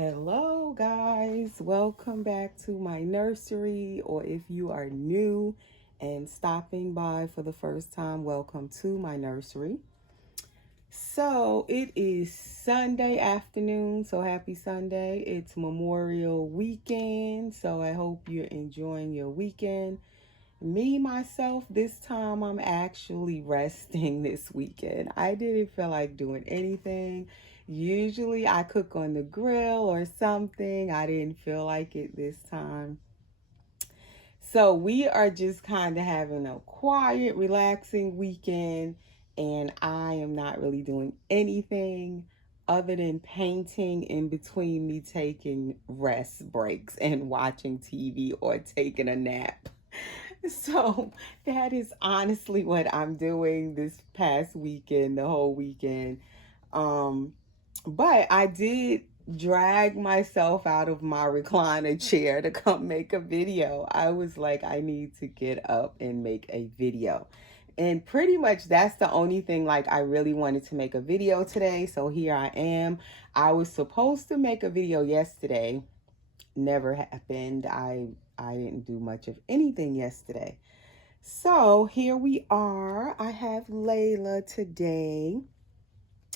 Hello, guys. Welcome back to my nursery, or if you are new and stopping by for the first time, welcome to my nursery. So it is Sunday afternoon, so happy Sunday. It's Memorial Weekend, so I hope you're enjoying your weekend. Myself, this time I'm actually resting this weekend. I didn't feel like doing anything. Usually I cook on the grill or something. I didn't feel like it this time. So we are just kind of having a quiet, relaxing weekend, and I am not really doing anything other than painting in between me taking rest breaks and watching TV or taking a nap. So that is honestly what I'm doing this past weekend, the whole weekend. Um, but I did drag myself out of my recliner chair to come make a video. I was like, I need to get up and make a video. And pretty much that's the only thing like I really wanted to make a video today. So here I am. I was supposed to make a video yesterday. Never happened. I didn't do much of anything yesterday. So here we are. I have Layla today.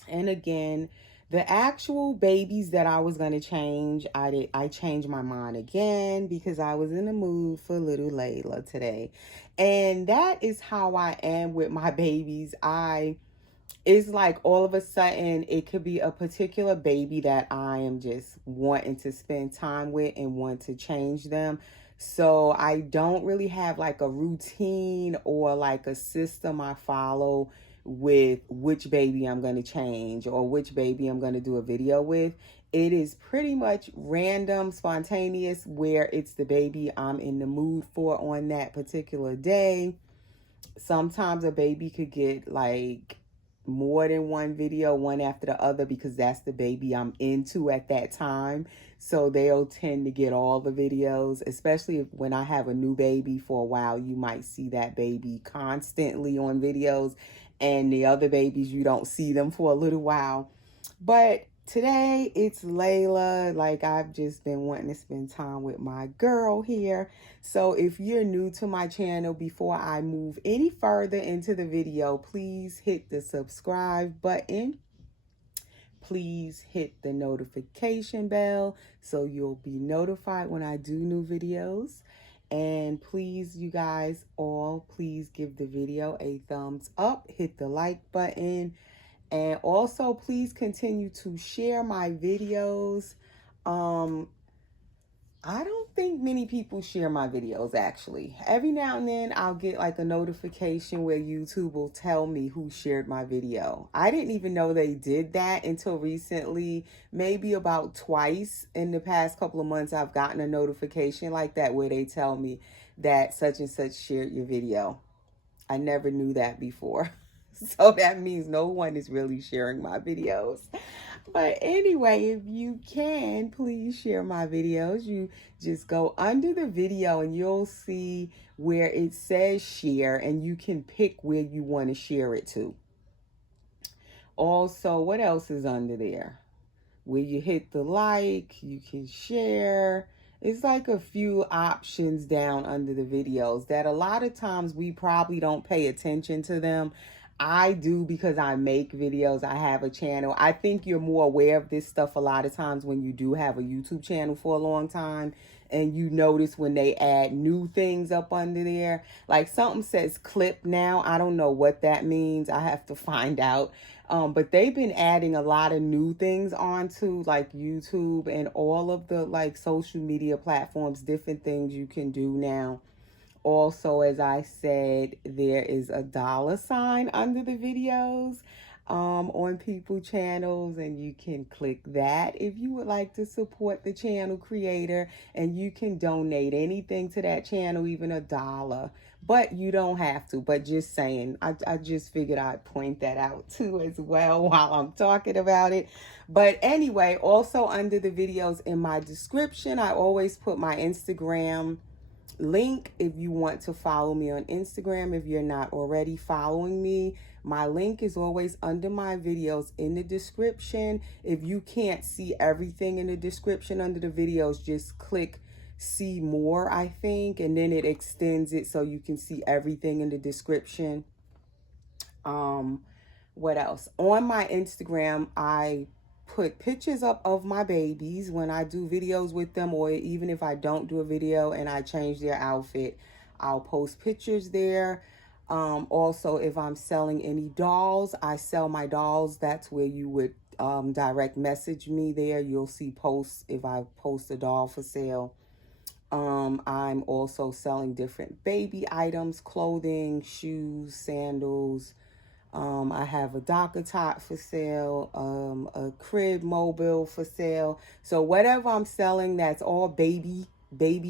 And again, the actual babies that I was going to change, I changed my mind again because I was in the mood for little Layla today. And that is how I am with my babies. It's like all of a sudden it could be a particular baby that I am just wanting to spend time with and want to change them. So I don't really have like a routine or like a system I follow with which baby I'm going to change or which baby I'm going to do a video with. It is pretty much random, spontaneous, where it's the baby I'm in the mood for on that particular day. Sometimes a baby could get like more than one video, one after the other, because that's the baby I'm into at that time. So they'll tend to get all the videos, especially when I have a new baby for a while. You might see that baby constantly on videos, and the other babies, you don't see them for a little while. But today it's Layla. Like, I've just been wanting to spend time with my girl here. So if you're new to my channel, before I move any further into the video, please hit the subscribe button. Please hit the notification bell so you'll be notified when I do new videos. And please, you guys all, please give the video a thumbs up. Hit the like button. And also, please continue to share my videos. I don't think many people share my videos, actually. Every now and then I'll get like a notification where YouTube will tell me who shared my video. I didn't even know they did that until recently. Maybe about twice in the past couple of months I've gotten a notification like that where they tell me that such and such shared your video. I never knew that before. So that means no one is really sharing my videos. But anyway, if you can, please share my videos. You just go under the video and you'll see where it says share, and you can pick where you want to share it to. Also, what else is under there? Where you hit the like, you can share. It's like a few options down under the videos that a lot of times we probably don't pay attention to them. I do because I make videos. I have a channel. I think you're more aware of this stuff a lot of times when you do have a YouTube channel for a long time, and you notice when they add new things up under there. Like something says clip now. I don't know what that means. I have to find out. But they've been adding a lot of new things onto like YouTube and all of the like social media platforms, different things you can do now. Also, as I said, there is a $ under the videos on people channels, and you can click that if you would like to support the channel creator, and you can donate anything to that channel, even $1, but you don't have to. But just saying, I just figured I'd point that out too as well while I'm talking about it. But anyway, also under the videos in my description, I always put my Instagram link if you want to follow me on Instagram if you're not already following me. My link is always under my videos in the description. If you can't see everything in the description under the videos, just click see more, I think, and then it extends it so you can see everything in the description. What else? On my Instagram, I put pictures up of my babies when I do videos with them, or even if I don't do a video and I change their outfit, I'll post pictures there. Also, if I'm selling any dolls, I sell my dolls. That's where you would direct message me there. You'll see posts if I post a doll for sale. I'm also selling different baby items, clothing, shoes, sandals. I have a Docker tot for sale, a crib mobile for sale. So whatever I'm selling, that's all baby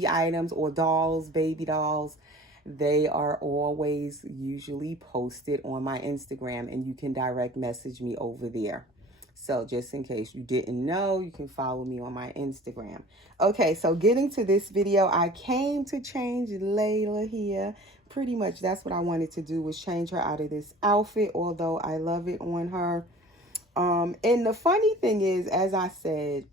items or dolls, baby dolls. They are always usually posted on my Instagram, and you can direct message me over there. So just in case you didn't know, you can follow me on my Instagram. Okay, so getting to this video, I came to change Layla here. Pretty much that's what I wanted to do, was change her out of this outfit, although I love it on her. And the funny thing is, as I said,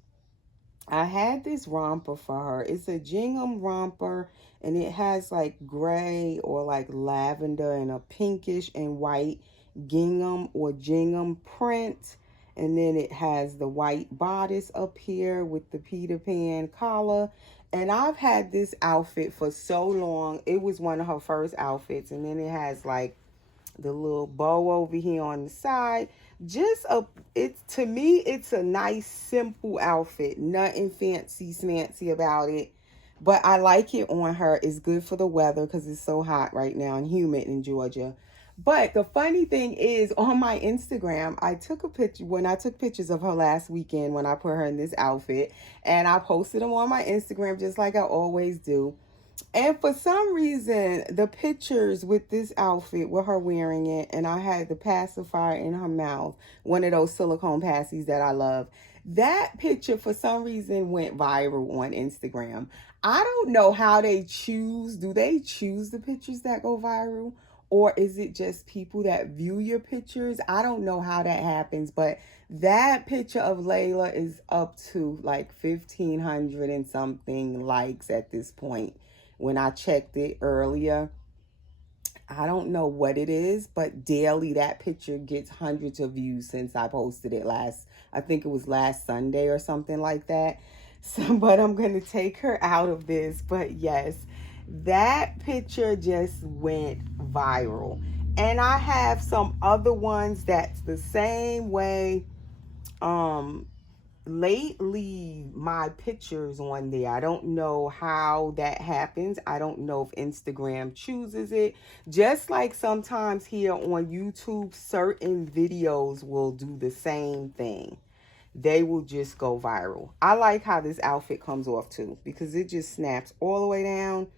I had this romper for her. It's a gingham romper, and it has like gray or like lavender and a pinkish and white gingham or gingham print. And then it has the white bodice up here with the Peter Pan collar. And I've had this outfit for so long. It was one of her first outfits. And then it has like the little bow over here on the side. To me, it's a nice, simple outfit. Nothing fancy smancy about it. But I like it on her. It's good for the weather because it's so hot right now and humid in Georgia. But the funny thing is, on my Instagram, I took a picture when I took pictures of her last weekend when I put her in this outfit, and I posted them on my Instagram just like I always do. And for some reason, the pictures with this outfit, with her wearing it, and I had the pacifier in her mouth, one of those silicone passies that I love, that picture for some reason went viral on Instagram. I don't know how they choose. Do they choose the pictures that go viral? Or is it just people that view your pictures? I don't know how that happens, but that picture of Layla is up to like 1,500 and something likes at this point. When I checked it earlier, I don't know what it is, but daily that picture gets hundreds of views since I posted it I think it was last Sunday or something like that. So, but I'm going to take her out of this. But yes, that picture just went viral. And I have some other ones that's the same way. Lately, my pictures on there, I don't know how that happens. I don't know if Instagram chooses it. Just like sometimes here on YouTube, certain videos will do the same thing. They will just go viral. I like how this outfit comes off too, because it just snaps all the way down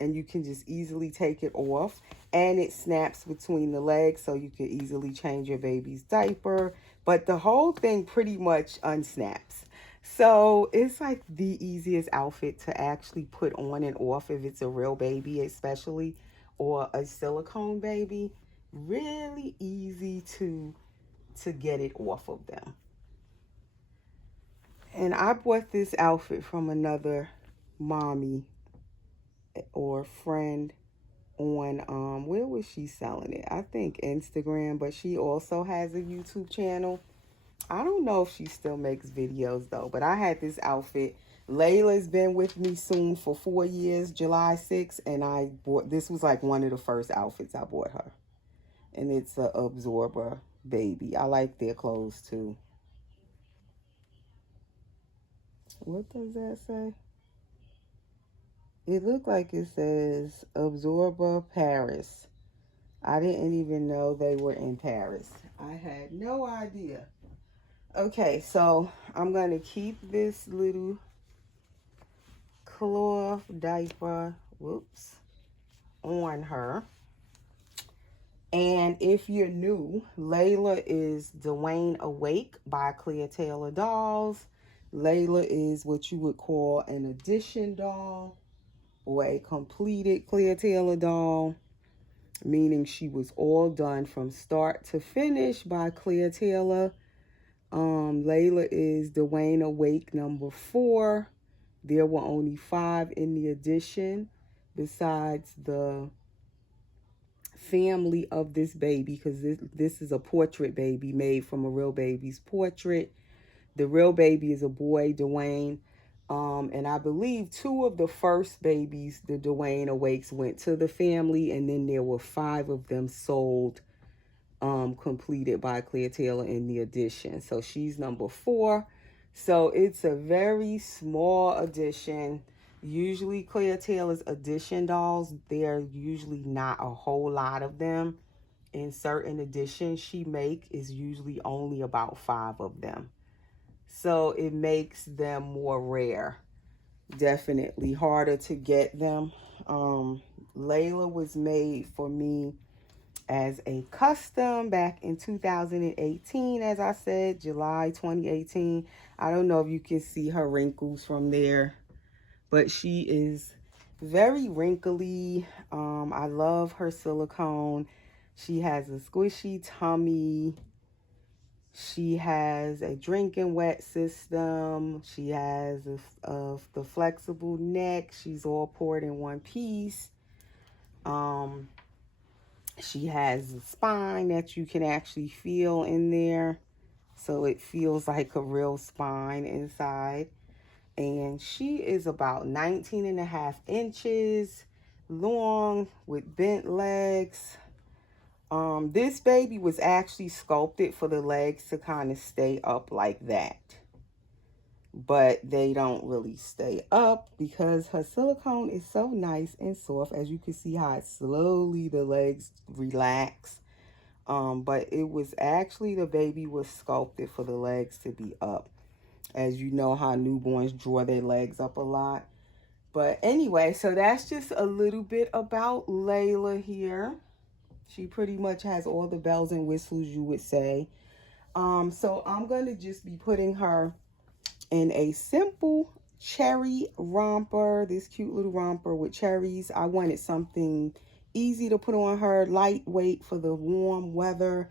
and you can just easily take it off. And it snaps between the legs so you can easily change your baby's diaper. But the whole thing pretty much unsnaps. So it's like the easiest outfit to actually put on and off if it's a real baby especially, or a silicone baby. Really easy to get it off of them. And I bought this outfit from another mommy or friend on where was she selling it? I think Instagram, but she also has a YouTube channel. I don't know if she still makes videos though, but I had this outfit. Layla's been with me soon for 4 years, July 6th, and this was like one of the first outfits I bought her. And it's a absorber baby. I like their clothes too. What does that say? It looked like it says Absorber Paris. I didn't even know they were in Paris. I had no idea. Okay, so I'm going to keep this little cloth diaper, on her. And if you're new, Layla is Dwayne Awake by Clear Taylor Dolls. Layla is what you would call an addition doll, or a completed Clear Taylor doll. meaning she was all done from start to finish by Claire Taylor. Laila is Dwayne Awake number 4. There were only 5 in the edition besides the family of this baby, because this is a portrait baby made from a real baby's portrait. The real baby is a boy, Dwayne. And I believe 2 of the first babies, the Dwayne Awakes, went to the family, and then there were 5 of them sold, completed by Claire Taylor in the edition. So she's number 4. So it's a very small edition. Usually Claire Taylor's edition dolls, there are usually not a whole lot of them. In certain editions she make is usually only about 5 of them. So it makes them more rare. Definitely harder to get them. Laila was made for me as a custom back in 2018, as I said, July 2018. I don't know if you can see her wrinkles from there, but she is very wrinkly. I love her silicone. She has a squishy tummy. She has a drinking wet system. She has the flexible neck. She's all poured in one piece. She has a spine that you can actually feel in there. So it feels like a real spine inside. And she is about 19.5 inches long with bent legs. This baby was actually sculpted for the legs to kind of stay up like that. But they don't really stay up because her silicone is so nice and soft. As you can see how slowly the legs relax. But it was actually, the baby was sculpted for the legs to be up. As you know how newborns draw their legs up a lot. But anyway, so that's just a little bit about Laila here. She pretty much has all the bells and whistles you would say. So I'm going to just be putting her in a simple cherry romper. This cute little romper with cherries. I wanted something easy to put on her, lightweight for the warm weather.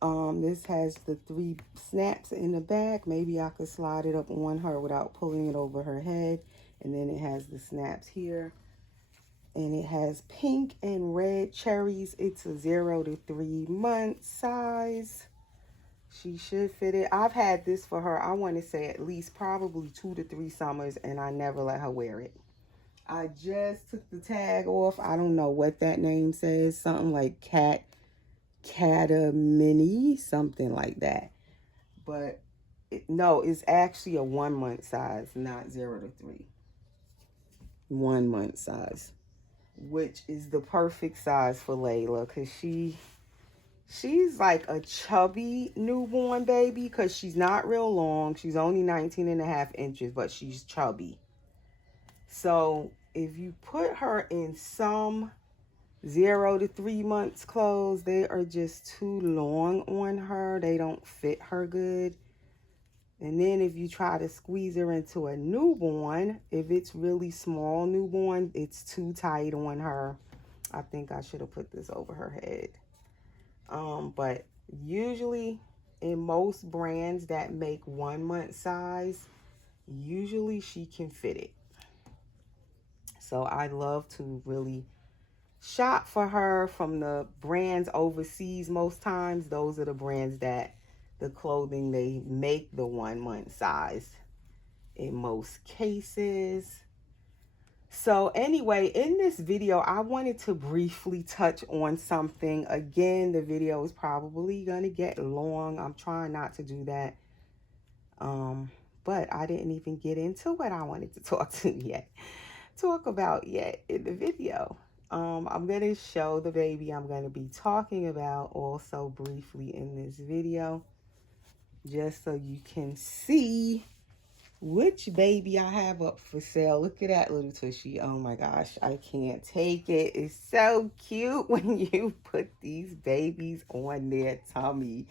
This has the 3 snaps in the back. Maybe I could slide it up on her without pulling it over her head. And then it has the snaps here. And it has pink and red cherries. It's a 0 to 3 month size. She should fit it. I've had this for her, I want to say at least probably 2 to 3 summers, and I never let her wear it. I just took the tag off. I don't know what that name says. Something like Catamini, something like that. But no, it's actually a 1 month size, not 0 to 3. 1 month size, which is the perfect size for Laila, because she's like a chubby newborn baby, because she's not real long. She's only 19.5 inches, but she's chubby. So if you put her in some 0 to 3 months clothes, they are just too long on her. They don't fit her good. And then if you try to squeeze her into a newborn, if it's really small newborn, it's too tight on her. I think I should have put this over her head. But usually in most brands that make 1 month size, usually she can fit it. So I love to really shop for her from the brands overseas. Most times those are the brands that the clothing, they make the 1 month size in most cases. So anyway, in this video, I wanted to briefly touch on something. Again, the video is probably going to get long. I'm trying not to do that. But I didn't even get into what I wanted to talk about yet in the video. I'm going to show the baby I'm going to be talking about also briefly in this video, just so you can see which baby I have up for sale. Look at that little tushy. Oh my gosh, I can't take it. It's so cute when you put these babies on their tummy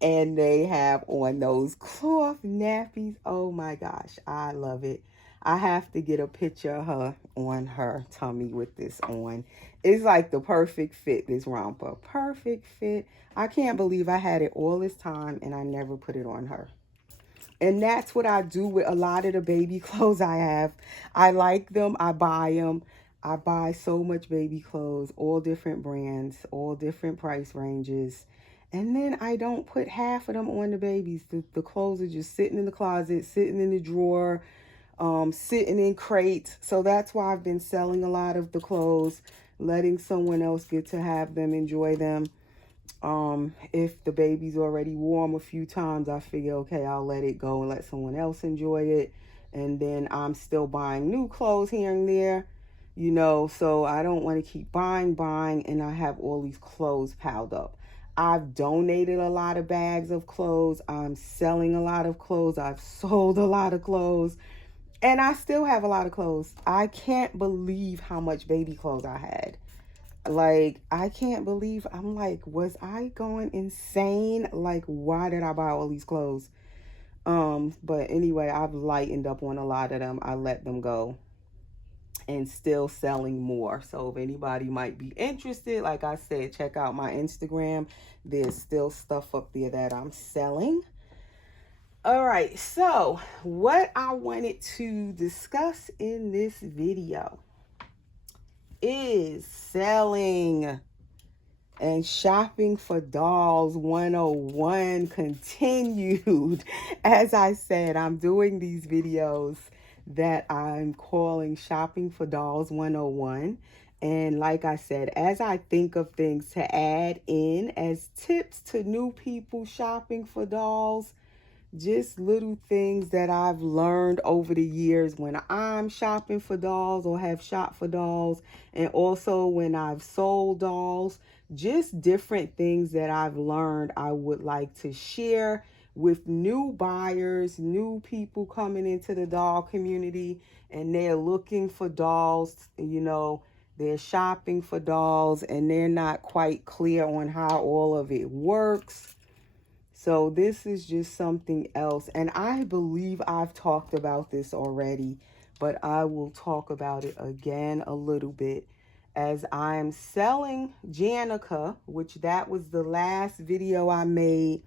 and they have on those cloth nappies. Oh my gosh, I love it. I have to get a picture of her on her tummy with this on. It's like the perfect fit, this romper. Perfect fit. I can't believe I had it all this time and I never put it on her. And that's what I do with a lot of the baby clothes I have. I like them. I buy them. I buy so much baby clothes, all different brands, all different price ranges. And then I don't put half of them on the babies. The clothes are just sitting in the closet, sitting in the drawer, sitting in crates. So that's why I've been selling a lot of the clothes, letting someone else get to have them, enjoy them. If the baby's already warm a few times, I figure, okay, I'll let it go and let someone else enjoy it. And then I'm still buying new clothes here and there, you know, so I don't want to keep buying, and I have all these clothes piled up. I've donated a lot of bags of clothes. I'm selling a lot of clothes. I've sold a lot of clothes. And I still have a lot of clothes. I can't believe how much baby clothes I had. Like, I can't believe, I'm like, was I going insane? Like, why did I buy all these clothes? But anyway, I've lightened up on a lot of them. I let them go and still selling more. So if anybody might be interested, like I said, check out my Instagram. There's still stuff up there that I'm selling. All right, so what I wanted to discuss in this video is selling and shopping for dolls 101 continued. As I said, I'm doing these videos that I'm calling Shopping for Dolls 101. And like I said, as I think of things to add in as tips to new people shopping for dolls, just little things that I've learned over the years when I'm shopping for dolls or have shopped for dolls, and also when I've sold dolls, just different things that I've learned I would like to share with new buyers, new people coming into the doll community, and they're looking for dolls, you know, they're shopping for dolls and they're not quite clear on how all of it works. So this is just something else. And I believe I've talked about this already, but I will talk about it again a little bit as I'm selling Janica, which that was the last video I made.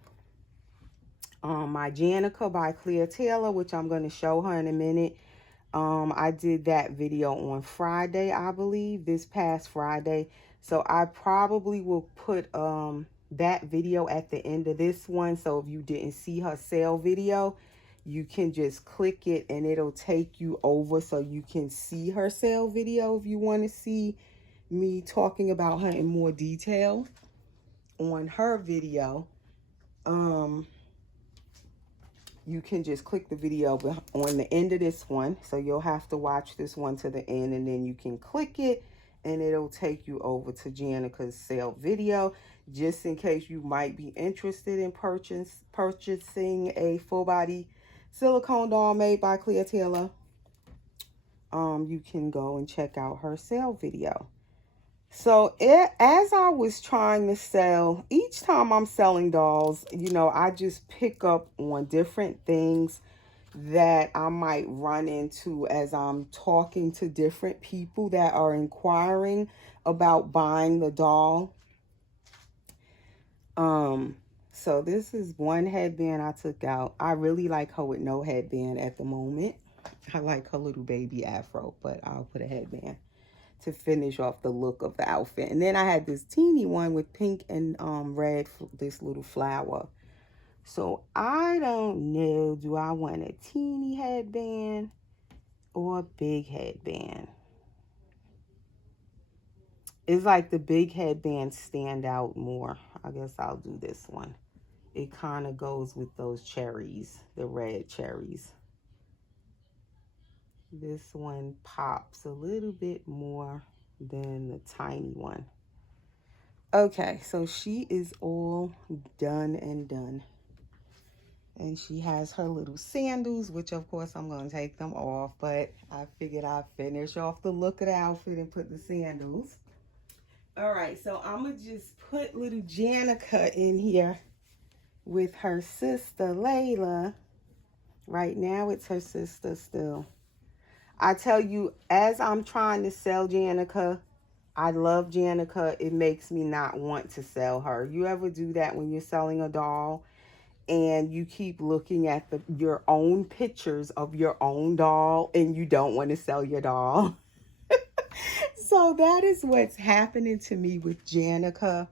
My Janica by Clea Taylor, which I'm going to show her in a minute. I did that video on Friday, I believe, this past Friday. So I probably will put that video at the end of this one. So if you didn't see her sale video, you can just click it and it'll take you over so you can see her sale video if you want to see me talking about her in more detail on her video. You can just click the video on the end of this one. So you'll have to watch this one to the end and then you can click it and it'll take you over to Janica's sale video, just in case you might be interested in purchasing a full body silicone doll made by Clea Taylor. You can go and check out her sale video. So as I was trying to sell, each time I'm selling dolls, you know, I just pick up on different things that I might run into as I'm talking to different people that are inquiring about buying the doll. So this is one headband I took out. I really like her with no headband at the moment. I like her little baby afro, but I'll put a headband to finish off the look of the outfit. And then I had this teeny one with pink and red, this little flower. So I don't know, do I want a teeny headband or a big headband? It's like the big headbands stand out more. I guess I'll do this one. It kind of goes with those cherries, the red cherries. This one pops a little bit more than the tiny one. Okay, so she is all done and done. And she has her little sandals, which of course I'm going to take them off. But I figured I'd finish off the look of the outfit and put the sandals. All right, so I'm going to just put little Janica in here with her sister, Layla. Right now it's her sister still. I tell you, as I'm trying to sell Janica, I love Janica. It makes me not want to sell her. You ever do that when you're selling a doll and you keep looking at your own pictures of your own doll and you don't want to sell your doll? So that is what's happening to me with Janica.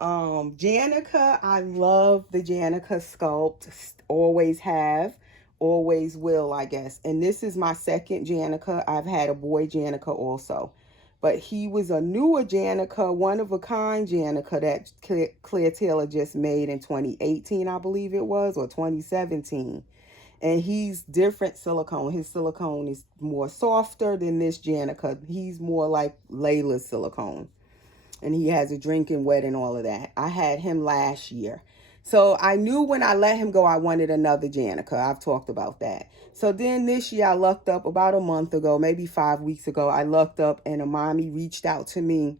Janica, I love the Janica sculpt. Always have, always will, I guess. And this is my second Janica. I've had a boy Janica also. But he was a newer Janica, one of a kind Janica that Claire Taylor just made in 2018, I believe it was, or 2017. And he's different silicone. His silicone is more softer than this Janica. He's more like Laila's silicone. And he has a drinking wet and all of that. I had him last year. So I knew when I let him go, I wanted another Janica. I've talked about that. So then this year I lucked up about a month ago, maybe 5 weeks ago. I lucked up and a mommy reached out to me.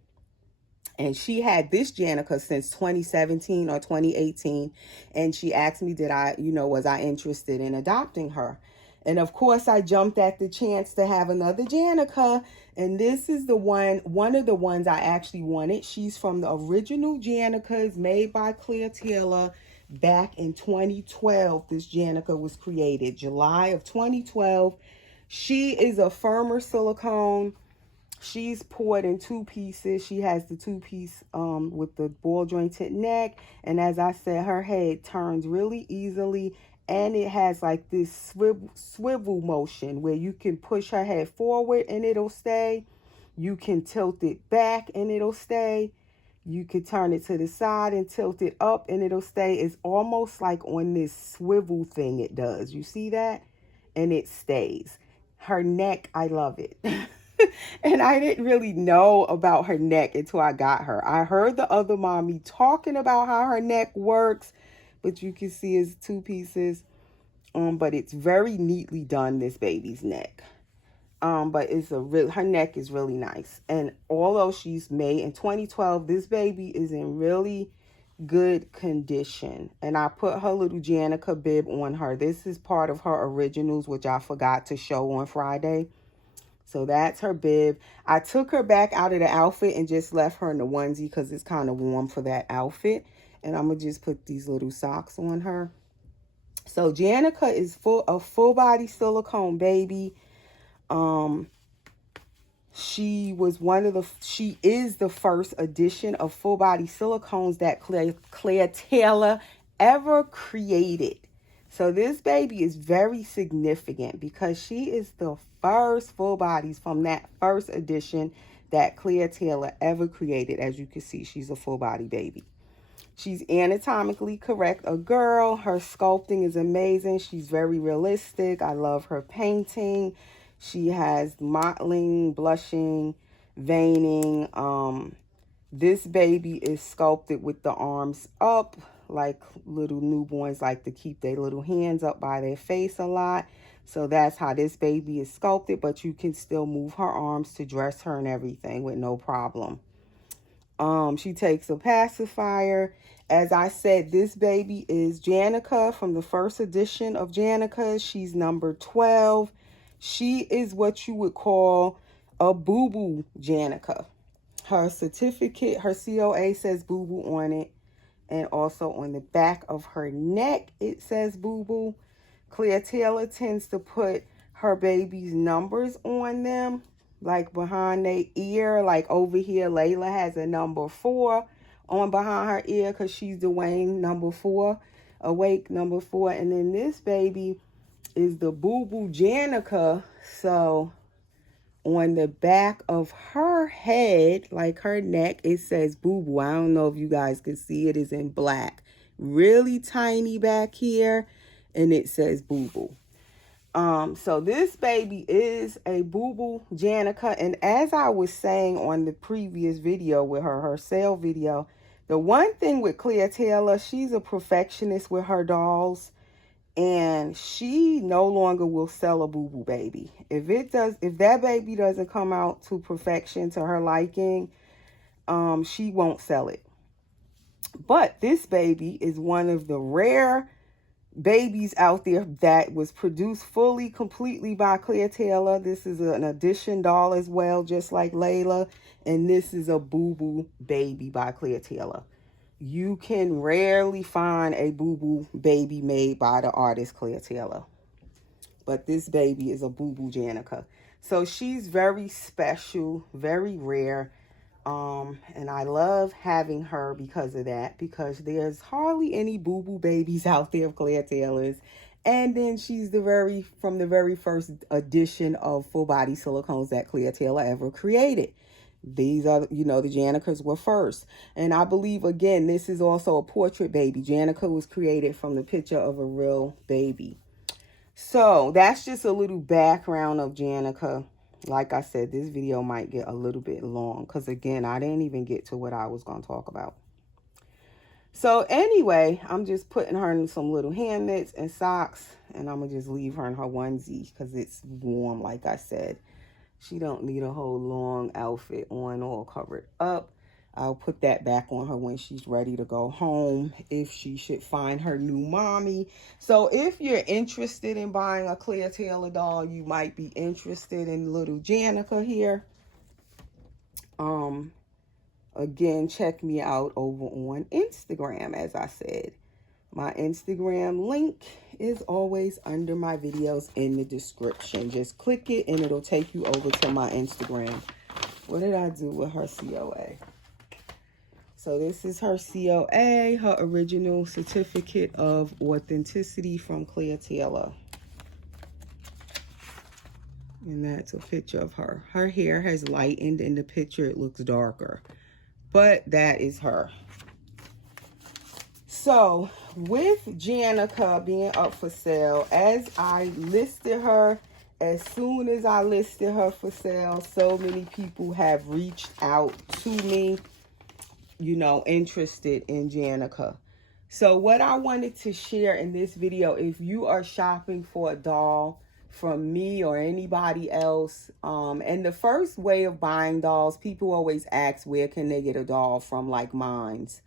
And she had this Janica since 2017 or 2018. And she asked me, was I interested in adopting her? And of course, I jumped at the chance to have another Janica. And this is one of the ones I actually wanted. She's from the original Janicas made by Claire Taylor back in 2012. This Janica was created, July of 2012. She is a firmer silicone. She's poured in 2 pieces. She has the 2-piece with the ball jointed neck. And as I said, her head turns really easily. And it has like this swivel motion where you can push her head forward and it'll stay. You can tilt it back and it'll stay. You can turn it to the side and tilt it up and it'll stay. It's almost like on this swivel thing it does. You see that? And it stays. Her neck, I love it. And I didn't really know about her neck until I got her. I heard the other mommy talking about how her neck works, but you can see it's 2 pieces. But it's very neatly done, this baby's neck. But her neck is really nice. And although she's made in 2012, this baby is in really good condition. And I put her little Janica bib on her. This is part of her originals, which I forgot to show on Friday. So that's her bib. I took her back out of the outfit and just left her in the onesie because it's kind of warm for that outfit. And I'm going to just put these little socks on her. So Janica is a full body silicone baby. She is the first edition of full body silicones that Claire Taylor ever created. So this baby is very significant because she is the first full bodies from that first edition that Claire Taylor ever created. As you can see, she's a full body baby. She's anatomically correct, a girl. Her sculpting is amazing. She's very realistic. I love her painting. She has mottling, blushing, veining. This baby is sculpted with the arms up, like little newborns like to keep their little hands up by their face a lot. So that's how this baby is sculpted, but you can still move her arms to dress her and everything with no problem. She takes a pacifier. As I said, this baby is Janica from the first edition of Janica. She's number 12. She is what you would call a boo-boo Janica. Her certificate, her COA says boo-boo on it. And also on the back of her neck, it says boo-boo. Claire Taylor tends to put her baby's numbers on them, like behind their ear. Like over here, Laila has a number 4 on behind her ear because she's Dwayne number 4, awake number 4. And then this baby is the boo-boo Janica. So on the back of her head, like her neck, it says boo-boo. I don't know if you guys can see it. It's in black. Really tiny back here. And it says boo-boo. So this baby is a boo-boo Janica. And as I was saying on the previous video with her sale video, the one thing with Claire Taylor, she's a perfectionist with her dolls. And she no longer will sell a boo-boo baby. If that baby doesn't come out to perfection, to her liking, she won't sell it. But this baby is one of the rare babies out there that was produced fully, completely by Claire Taylor. This is an edition doll as well, just like Layla. And this is a Boo Boo baby by Claire Taylor. You can rarely find a Boo Boo baby made by the artist Claire Taylor. But this baby is a Boo Boo Janica. So she's very special, very rare. And I love having her because of that, because there's hardly any Boo Boo babies out there of Claire Taylor's. And then she's from the very first edition of full body silicones that Claire Taylor ever created. These are, the Janicas were first. And I believe, again, this is also a portrait baby. Janica was created from the picture of a real baby. So that's just a little background of Janica. Like I said, this video might get a little bit long because, again, I didn't even get to what I was going to talk about. So anyway, I'm just putting her in some little hand mitts and socks, and I'm going to just leave her in her onesie because it's warm, like I said. She don't need a whole long outfit on, all covered up. I'll put that back on her when she's ready to go home, if she should find her new mommy. So if you're interested in buying a Claire Taylor doll, you might be interested in little Janica here. Again, check me out over on Instagram, as I said. My Instagram link is always under my videos in the description. Just click it and it'll take you over to my Instagram. What did I do with her COA? So this is her COA, her original certificate of authenticity from Claire Taylor. And that's a picture of her. Her hair has lightened. In the picture, it looks darker. But that is her. So with Janica being up for sale, as I listed her, as soon as I listed her for sale, so many people have reached out to me, interested in Janica. So what I wanted to share in this video, if you are shopping for a doll from me or anybody else, and the first way of buying dolls, people always ask, where can they get a doll from like mine's?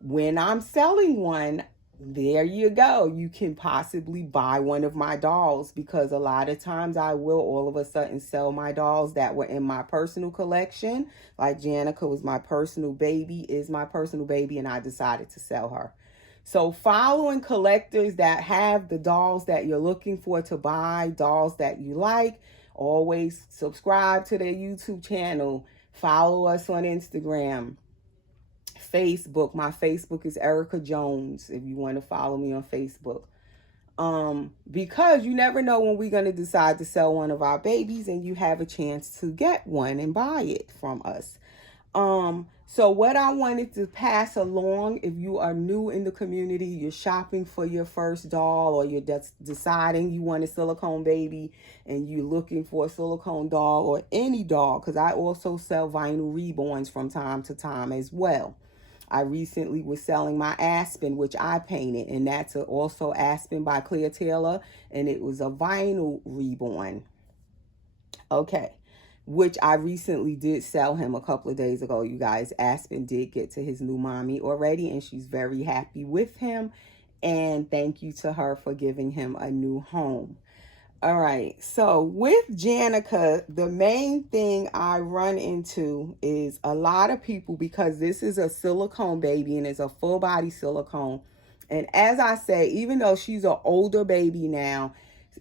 When I'm selling one, there you go. You can possibly buy one of my dolls, because a lot of times I will all of a sudden sell my dolls that were in my personal collection. Like Janica was my personal baby, is my personal baby, and I decided to sell her. So following collectors that have the dolls that you're looking for to buy, dolls that you like, always subscribe to their YouTube channel. Follow us on Instagram. Facebook. My Facebook is Erica Jones, if you want to follow me on Facebook. Because you never know when we're going to decide to sell one of our babies, and you have a chance to get one and buy it from us. So what I wanted to pass along, if you are new in the community, you're shopping for your first doll, or you're deciding you want a silicone baby and you're looking for a silicone doll or any doll, because I also sell vinyl reborns from time to time as well. I recently was selling my Aspen, which I painted, and that's also Aspen by Claire Taylor, and it was a vinyl reborn. Okay, which I recently did sell him a couple of days ago, you guys. Aspen did get to his new mommy already, and she's very happy with him, and thank you to her for giving him a new home. All right, so with Janica, the main thing I run into is a lot of people, because this is a silicone baby and it's a full body silicone. And as I say, even though she's an older baby now,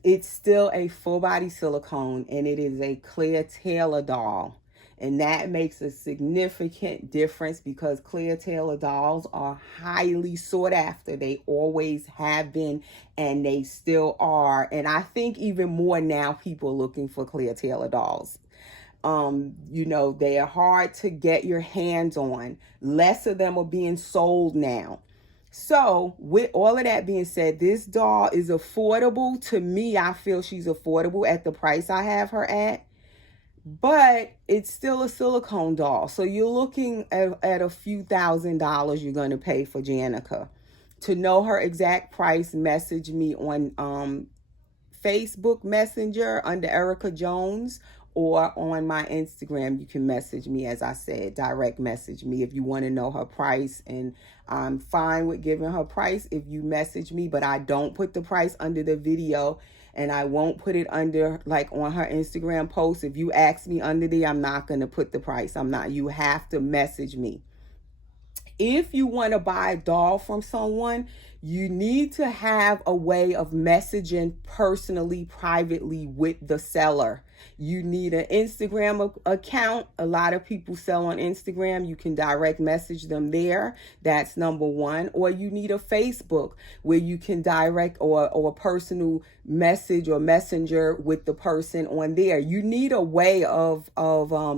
it's still a full body silicone, and it is a Claire Taylor doll. And that makes a significant difference, because Claire Taylor dolls are highly sought after. They always have been, and they still are. And I think even more now, people are looking for Claire Taylor dolls. They are hard to get your hands on. Less of them are being sold now. So with all of that being said, this doll is affordable. To me, I feel she's affordable at the price I have her at. But it's still a silicone doll. So you're looking at a few $1,000s you're going to pay for Janica. To know her exact price, message me on Facebook Messenger under Erica Jones, or on my Instagram. You can message me, as I said, direct message me if you want to know her price. And I'm fine with giving her price if you message me, but I don't put the price under the video, and I won't put it under, like, on her Instagram post. If you ask me under there, I'm not going to put the price. I'm not. You have to message me. If you want to buy a doll from someone, you need to have a way of messaging personally, privately with the seller. You need an Instagram account. A lot of people sell on Instagram. You can direct message them there. That's number one. Or you need a Facebook where you can direct or personal message or messenger with the person on there. You need a way of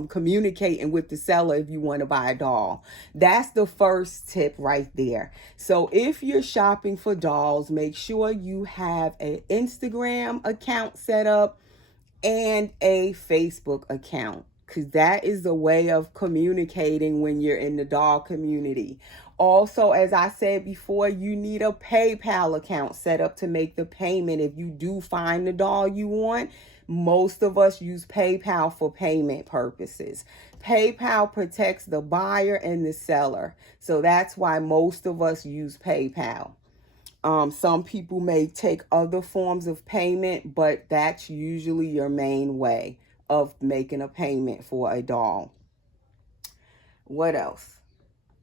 communicating with the seller if you want to buy a doll. That's the first tip right there. So if you're shopping for dolls, make sure you have an Instagram account set up and a Facebook account, because that is the way of communicating when you're in the doll community. Also, as I said before, you need a PayPal account set up to make the payment if you do find the doll you want. Most of us use PayPal for payment purposes. PayPal protects the buyer and the seller, so that's why most of us use PayPal. Some people may take other forms of payment, but that's usually your main way of making a payment for a doll. What else?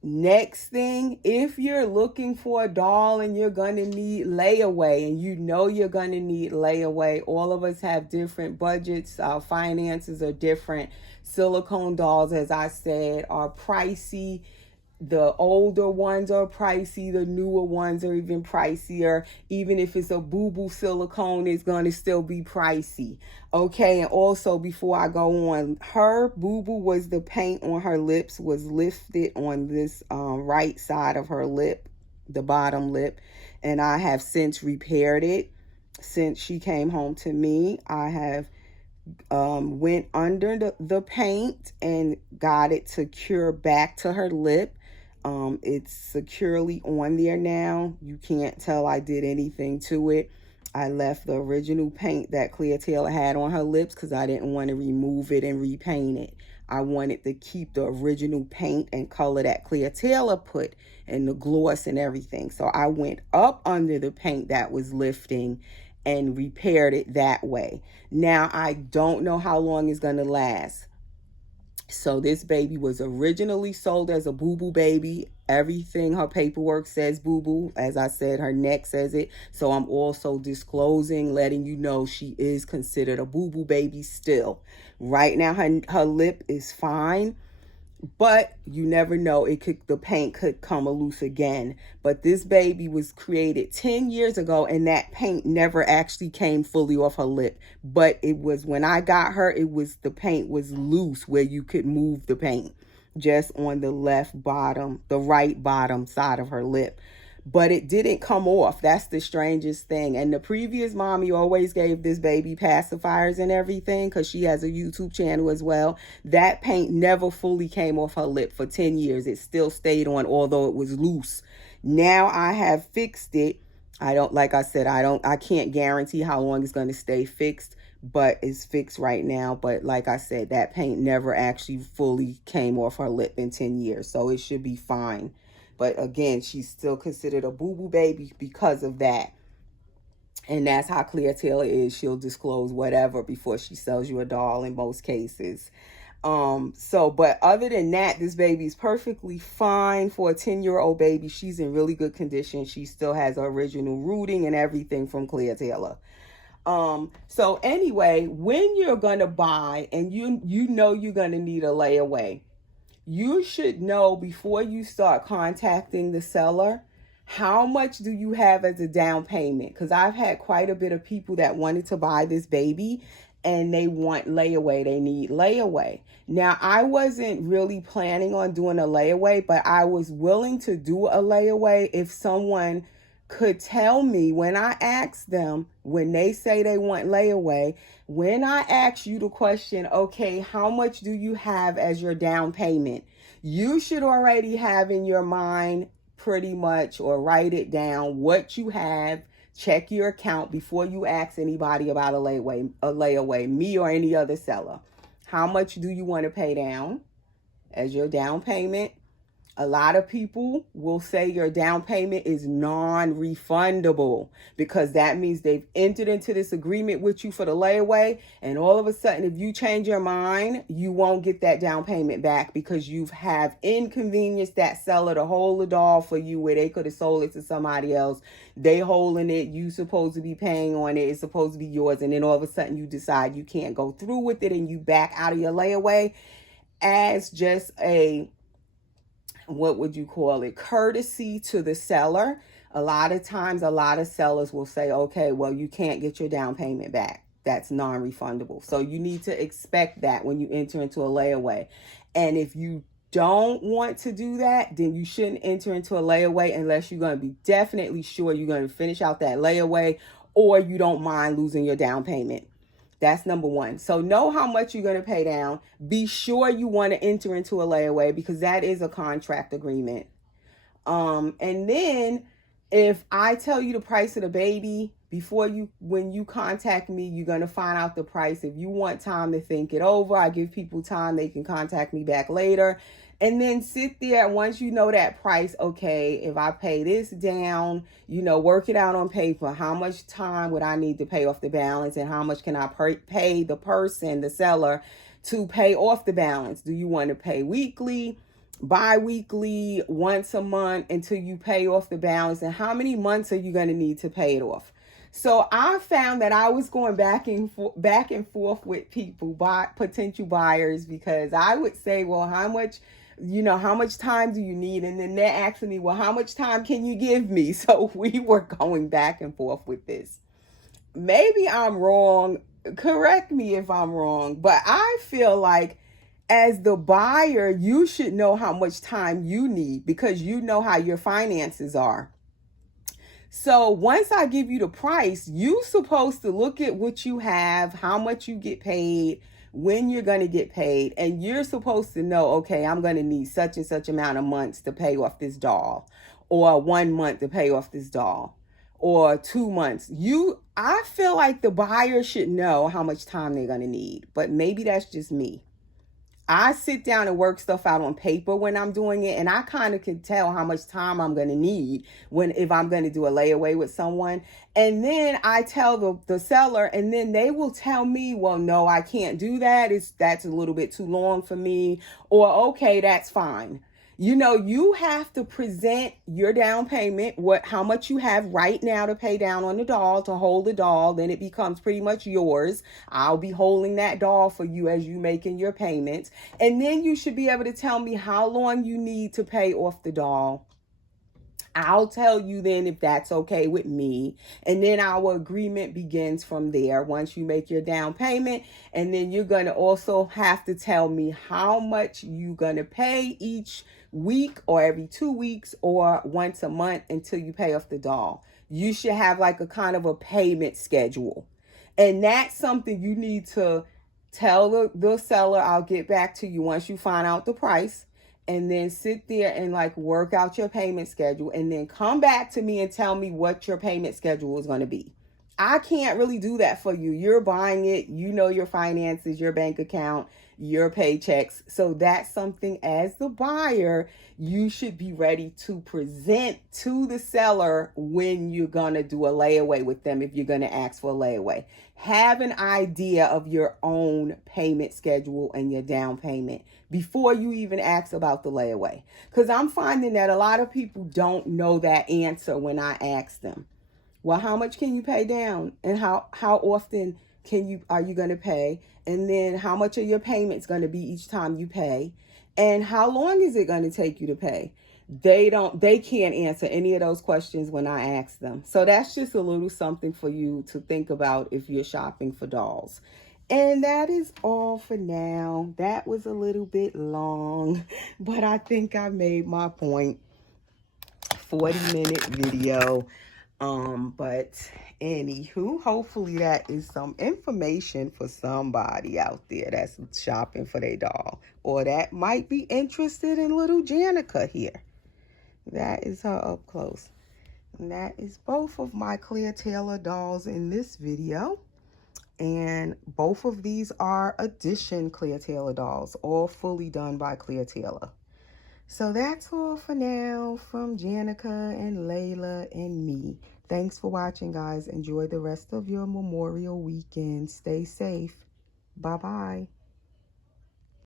Next thing, if you're looking for a doll and you're going to need layaway, and you know you're going to need layaway, all of us have different budgets. Our finances are different. Silicone dolls, as I said, are pricey. The older ones are pricey. The newer ones are even pricier. Even if it's a boo-boo silicone, it's going to still be pricey. Okay, and also before I go on, her boo-boo was the paint on her lips was lifted on this right side of her lip, the bottom lip. And I have since repaired it. Since she came home to me, I have went under the paint and got it to cure back to her lip. It's securely on there now. You can't tell I did anything to it. I left the original paint that Clea Taylor had on her lips because I didn't want to remove it and repaint it. I wanted to keep the original paint and color that Clea Taylor put, and the gloss and everything. So I went up under the paint that was lifting and repaired it that way. Now, I don't know how long it's going to last. So this baby was originally sold as a boo-boo baby. Everything, her paperwork says boo-boo. As I said, her neck says it. So I'm also disclosing, letting you know she is considered a boo-boo baby still. Right now, her lip is fine. But you never know, the paint could come loose again. But this baby was created 10 years ago, and that paint never actually came fully off her lip. But it was, when I got her, the paint was loose where you could move the paint just on the right bottom side of her lip. But it didn't come off. That's the strangest thing. And the previous mommy always gave this baby pacifiers and everything, because she has a YouTube channel as well. That paint never fully came off her lip for 10 years. It still stayed on, although it was loose. Now I have fixed it. I can't guarantee how long it's going to stay fixed, but it's fixed right now. But like I said, that paint never actually fully came off her lip in 10 years. So it should be fine. But again, she's still considered a boo-boo baby because of that. And that's how Clea Taylor is. She'll disclose whatever before she sells you a doll in most cases. But other than that, this baby is perfectly fine for a 10-year-old baby. She's in really good condition. She still has her original rooting and everything from Clea Taylor. So anyway, when you're going to buy and you know you're going to need a layaway, you should know before you start contacting the seller, how much do you have as a down payment? Because I've had quite a bit of people that wanted to buy this baby and they want layaway. They need layaway. Now, I wasn't really planning on doing a layaway, but I was willing to do a layaway if someone could tell me, when I ask them, when they say they want layaway, when I ask you the question, okay, how much do you have as your down payment? You should already have in your mind pretty much, or write it down, what you have. Check your account before you ask anybody about a layaway, me or any other seller. How much do you want to pay down as your down payment? A lot of people will say your down payment is non-refundable because that means they've entered into this agreement with you for the layaway, and all of a sudden, if you change your mind, you won't get that down payment back because you have inconvenienced that seller to hold the doll for you where they could have sold it to somebody else. They holding it, you supposed to be paying on it, it's supposed to be yours, and then all of a sudden you decide you can't go through with it and you back out of your layaway as just a, what would you call it, courtesy to the seller. A lot of times, a lot of sellers will say, okay, well, you can't get your down payment back. That's non-refundable. So you need to expect that when you enter into a layaway. And if you don't want to do that, then you shouldn't enter into a layaway unless you're going to be definitely sure you're going to finish out that layaway or you don't mind losing your down payment. That's number one. So know how much you're going to pay down. Be sure you want to enter into a layaway because that is a contract agreement. And then if I tell you the price of the baby when you contact me, you're going to find out the price. If you want time to think it over, I give people time. They can contact me back later. And then sit there once you know that price. Okay, if I pay this down, work it out on paper. How much time would I need to pay off the balance? And how much can I pay the person, the seller, to pay off the balance? Do you want to pay weekly, bi-weekly, once a month until you pay off the balance? And how many months are you going to need to pay it off? So I found that I was going back and forth with people, potential buyers, because I would say, well, how much time do you need? And then they're asking me, well, how much time can you give me? So we were going back and forth with this. Maybe I'm wrong. Correct me if I'm wrong. But I feel like as the buyer, you should know how much time you need because you know how your finances are. So once I give you the price, you're supposed to look at what you have, how much you get paid, when you're going to get paid, and you're supposed to know, okay, I'm going to need such and such amount of months to pay off this doll, or 1 month to pay off this doll, or 2 months. I feel like the buyer should know how much time they're going to need, but maybe that's just me. I sit down and work stuff out on paper when I'm doing it, and I kind of can tell how much time I'm going to need if I'm going to do a layaway with someone. And then I tell the seller, and then they will tell me, well, no, I can't do that. That's a little bit too long for me, or okay, that's fine. You have to present your down payment, how much you have right now to pay down on the doll, to hold the doll. Then it becomes pretty much yours. I'll be holding that doll for you as you making your payments. And then you should be able to tell me how long you need to pay off the doll. I'll tell you then if that's okay with me. And then our agreement begins from there once you make your down payment. And then you're going to also have to tell me how much you're going to pay each week or every 2 weeks or once a month until you pay off the doll. You should have like a kind of a payment schedule. And that's something you need to tell the seller. I'll get back to you once you find out the price. And then sit there and work out your payment schedule and then come back to me and tell me what your payment schedule is going to be. I can't really do that for you. You're buying it. You know your finances, your bank account, your paychecks. So that's something as the buyer, you should be ready to present to the seller when you're going to do a layaway with them. If you're going to ask for a layaway, have an idea of your own payment schedule and your down payment before you even ask about the layaway. Because I'm finding that a lot of people don't know that answer when I ask them. Well, how much can you pay down? And how often are you going to pay? And then how much are your payments going to be each time you pay? And how long is it going to take you to pay? They can't answer any of those questions when I ask them. So that's just a little something for you to think about if you're shopping for dolls. And that is all for now. That was a little bit long, but I think I made my point. 40-minute video. But anywho, hopefully that is some information for somebody out there that's shopping for their doll, or that might be interested in little Janica here. That is her up close. And that is both of my Clear Taylor dolls in this video. And both of these are edition Clear Taylor dolls, all fully done by Clear Taylor. So that's all for now from Janica and Layla and me. Thanks for watching, guys. Enjoy the rest of your Memorial weekend. Stay safe. Bye-bye.